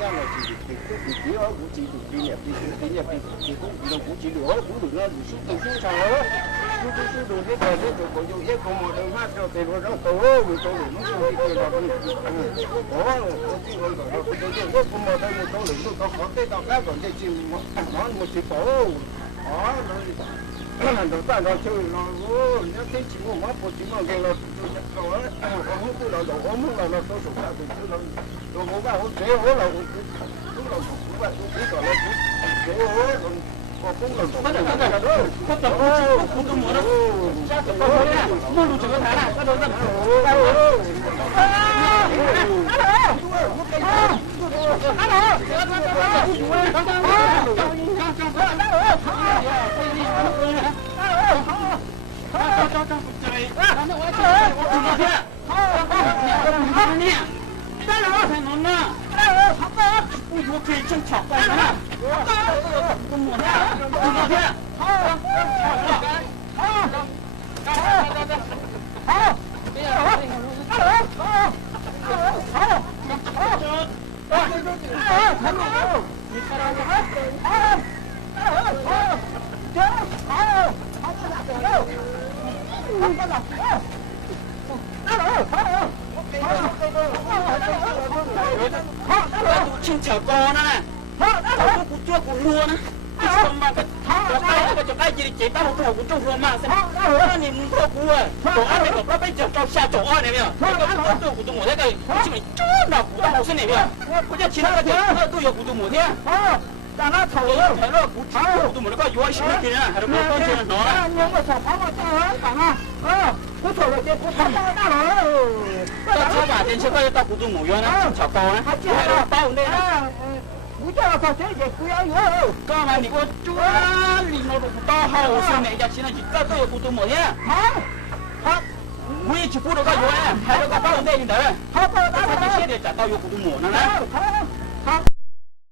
ra là chỉ cái chỉ ở cũng chỉ được đi nhập thì cũng cũng chỉ được ở cũng được nó được xuống từ xuống sao đó xuống đường thế này thế rồi còn dùng hết còn một đường hát rồi thì rồi nó tổ rồi tổ được nó không đi là đó cái người đó tôi hết còn một đường tổ được nó có cái tao khác còn cái chim nó một chỉ tổ đó nó ta nó chơi nó nó thấy chỉ một mắt một chỉ một cái nó rồi không có là đồ không là nó tôi sụp ra thì nó đồ không có hỗ trợ hỗ là cũng là cũng vậy cũng biết rồi nó dễ hỗ còn cũng là bắt đầu đó bắt đầu không có mua đâu sao cái con này mua luôn cho nó thả này bắt đầu ra chim chở con nè, nó cũng chưa cũng mua nè, xong mà cái cho cái gì chỉ tao không cũng trong ruộng mà xem, nó nhìn muốn thua cua, chỗ ăn này nó bây giờ cao xa chỗ ăn này bây giờ, cái tôi cũng mua thế cái, chỉ mình chốt nào cũng tao xin này bây giờ, bây giờ chỉ là cái tôi giờ cũng mua thế, ta nó thầu nó phải nó cũng cũng mua nó có vô xin cái này, hay là có cái nó đó, nhưng mà thầu phá mà tao cả na, cái thầu cái cũng phá tao rồi, tao chưa bảo tiền chưa có tao cũng mua vô nè, chảo con nè, tao đây不叫他这些不要有。刚才你给我抓你那个大号是哪家亲戚？这都有不多么的。好，我也去不着个有呢，还有个包内的。好，包内的。这些的找到有不多么呢？